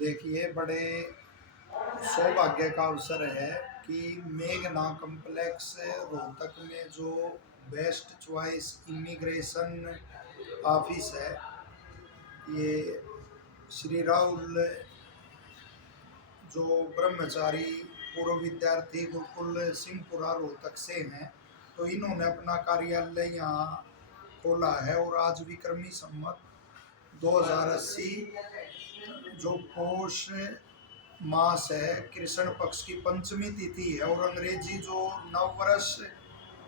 देखिए, बड़े सौभाग्य का अवसर है कि मेघना कॉम्प्लेक्स रोहतक में जो बेस्ट चॉइस इमिग्रेशन ऑफिस है, ये श्री राहुल जो ब्रह्मचारी पूर्व विद्यार्थी गुरुकुल सिंहपुरा रोहतक से हैं, तो इन्होंने अपना कार्यालय यहाँ खोला है। और आज विक्रमी संवत 2080 जो पौष मास है, कृष्ण पक्ष की पंचमी तिथि है और अंग्रेजी जो नव वर्ष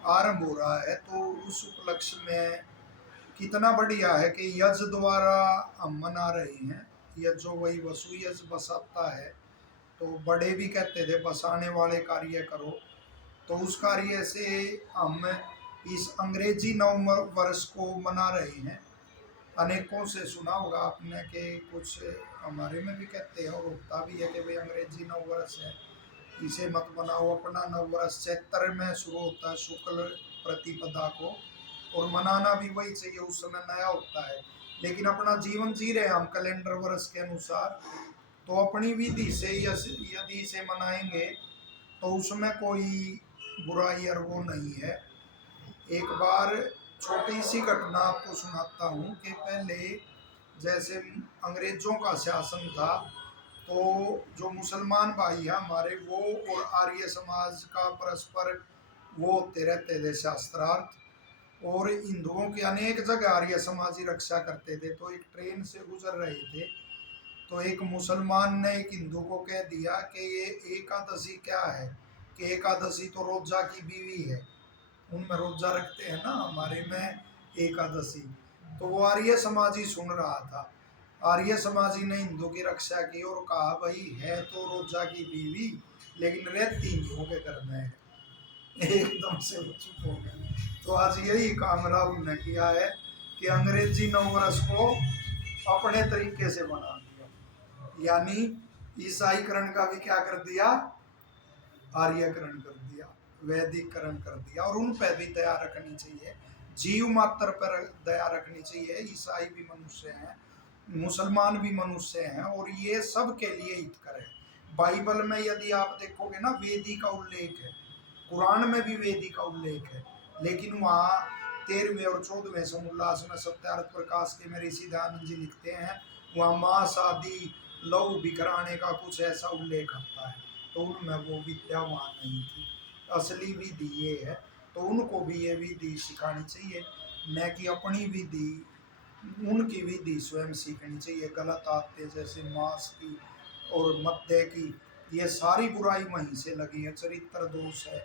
आरंभ हो रहा है, तो उस उपलक्ष्य में कितना बढ़िया है कि यज द्वारा हम मना रहे हैं। यज जो वही वसु यज बसाता है, तो बड़े भी कहते थे बसाने वाले कार्य करो। तो उस कार्य से हम इस अंग्रेजी नव वर्ष को मना रहे हैं। अनेकों से सुना होगा आपने कि कुछ हमारे में भी कहते हैं और होता भी है कि भाई अंग्रेजी नव वर्ष है, इसे मत बनाओ। अपना नव वर्ष चैत्र में शुरू होता है शुक्ल प्रतिपदा को, और मनाना भी वही चाहिए, उस समय नया होता है। लेकिन अपना जीवन जी रहे हम कैलेंडर वर्ष के अनुसार, तो अपनी विधि से यदि इसे मनाएंगे तो उसमें कोई बुराई और वो नहीं है। एक बार छोटी सी घटना आपको सुनाता हूँ कि पहले जैसे अंग्रेजों का शासन था, तो जो मुसलमान भाई हैं हमारे, वो और आर्य समाज का परस्पर वो होते रहते थे शास्त्रार्थ। और हिंदुओं की अनेक जगह आर्य समाजी रक्षा करते थे। तो एक ट्रेन से गुजर रहे थे, तो एक मुसलमान ने एक हिंदू को कह दिया कि ये एकादशी क्या है, कि एकादशी तो रोजा की बीवी है। उनमें रोजा रखते हैं ना, हमारे में एकादशी। तो वो आर्य समाजी सुन रहा था। आर्य समाजी ने हिंदू की रक्षा की और कहा भाई है तो रोजा की बीवी, लेकिन रहती हिंदुओं के घर में है। एकदम से वो चुप हो गए। तो आज यही काम राहुल ने किया है कि अंग्रेजी नववर्ष को अपने तरीके से बना दिया, यानी ईसाईकरण का भी क्या कर दिया, आर्यकरण कर दिया, वैदिकरण कर दिया। और उन पर भी दया रखनी चाहिए, जीव मात्र पर दया रखनी चाहिए। ईसाई भी मनुष्य हैं, मुसलमान भी मनुष्य हैं, और ये सब के लिए हितकर है। बाइबल में यदि आप देखोगे ना, वेदी का उल्लेख है, कुरान में भी वेदी का उल्लेख है, लेकिन वहाँ 13वें और 14वें समुल्लास में सत्यार्थ प्रकाश के में ऋषि दयानंद जी लिखते हैं, वहाँ मांस आदि लहू बिखराने का कुछ ऐसा उल्लेख आता है। तो उनमें वो विद्या वहाँ नहीं थी, असली विधि ये है। तो उनको भी ये विधि सिखानी चाहिए, न कि अपनी विधि। उनकी विधि स्वयं सीखनी चाहिए। गलत आदतें जैसे मांस की और मद्य की, ये सारी बुराई वहीं से लगी है। चरित्र दोष है,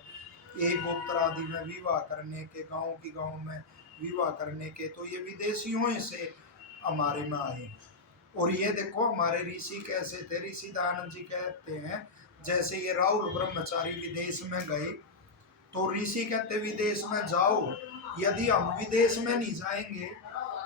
एक गोत्र आदि में विवाह करने के, गांव में विवाह करने के, तो ये विदेशियों से हमारे में आए। और ये देखो हमारे ऋषि कैसे थे। ऋषि दयानंद जी कहते हैं, जैसे ये राहुल ब्रह्मचारी विदेश में गए, तो ऋषि कहते विदेश में जाओ, यदि हम विदेश में नहीं जाएंगे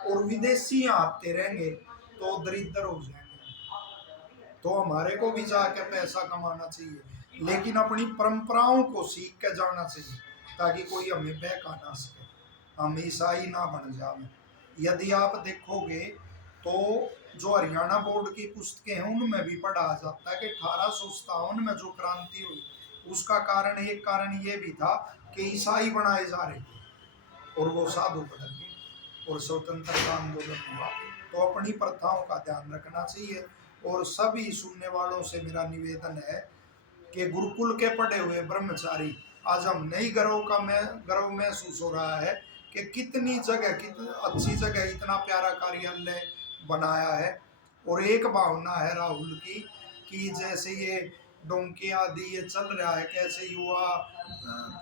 और विदेशी आते रहेंगे तो दरिद्र हो जाएंगे। तो हमारे को भी जाके पैसा कमाना चाहिए, लेकिन अपनी परंपराओं को सीख के जाना चाहिए, ताकि कोई हमें बहका ना सके, हम ईसाई ना बन जाए। यदि आप देखोगे तो जो हरियाणा बोर्ड की पुस्तकें हैं, उनमें भी पढ़ा जाता है कि 1857 में जो क्रांति हुई, उसका कारण, एक कारण ये भी था कि ईसाई बनाए जा रहे थे और वो साधु बदल गए और स्वतंत्रता आंदोलन हुआ। तो अपनी प्रथाओं का ध्यान रखना चाहिए। और सभी सुनने वालों से मेरा निवेदन है कि गुरुकुल के पढ़े हुए ब्रह्मचारी, आज हम नई गर्व महसूस हो रहा है कि कितनी जगह, कितनी अच्छी जगह इतना प्यारा कार्यालय बनाया है। और एक भावना है राहुल की कि जैसे ये डोंकी आदि ये चल रहा है, कैसे युवा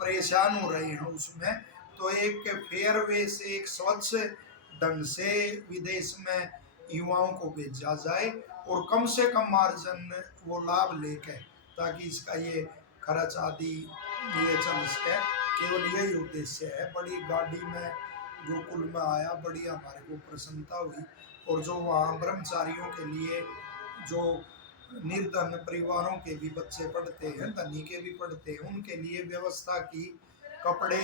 परेशान हो रहे हैं उसमें, तो एक फेयरवे से, एक स्वच्छ ढंग से विदेश में युवाओं को भेजा जाए और कम से कम मार्जिन वो लाभ लेके, ताकि इसका ये खर्च आदि ये चल सके। केवल यही उद्देश्य है। बड़ी गाड़ी में गुरुकुल में आया, बड़ी हमारे को प्रसन्नता हुई। और जो वहाँ ब्रह्मचारियों के लिए, जो निर्धन परिवारों के भी बच्चे पढ़ते हैं, धनी के भी पढ़ते हैं, उनके लिए व्यवस्था की, कपड़े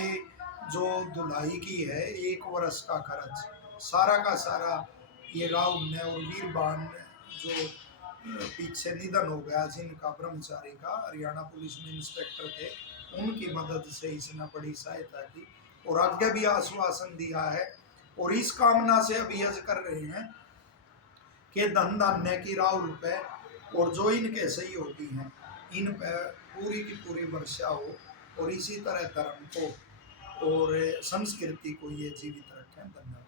जो धुलाई की है, 1 वर्ष का खर्च सारा का सारा ये राहुल ने और वीरबान जो पीछे निधन हो गया जिनका, ब्रह्मचारी का, हरियाणा पुलिस में इंस्पेक्टर थे, उनकी मदद से इसने बड़ी सहायता की और आगे भी आश्वासन दिया है। और इस कामना से अब यज कर रहे हैं कि धन धान्य की राहुल पे और जो इनके सहयोगी हैं इन पे पूरी की पूरी वर्षा हो और इसी तरह धर्म को और संस्कृति को ये जीवित रखें। धन्यवाद।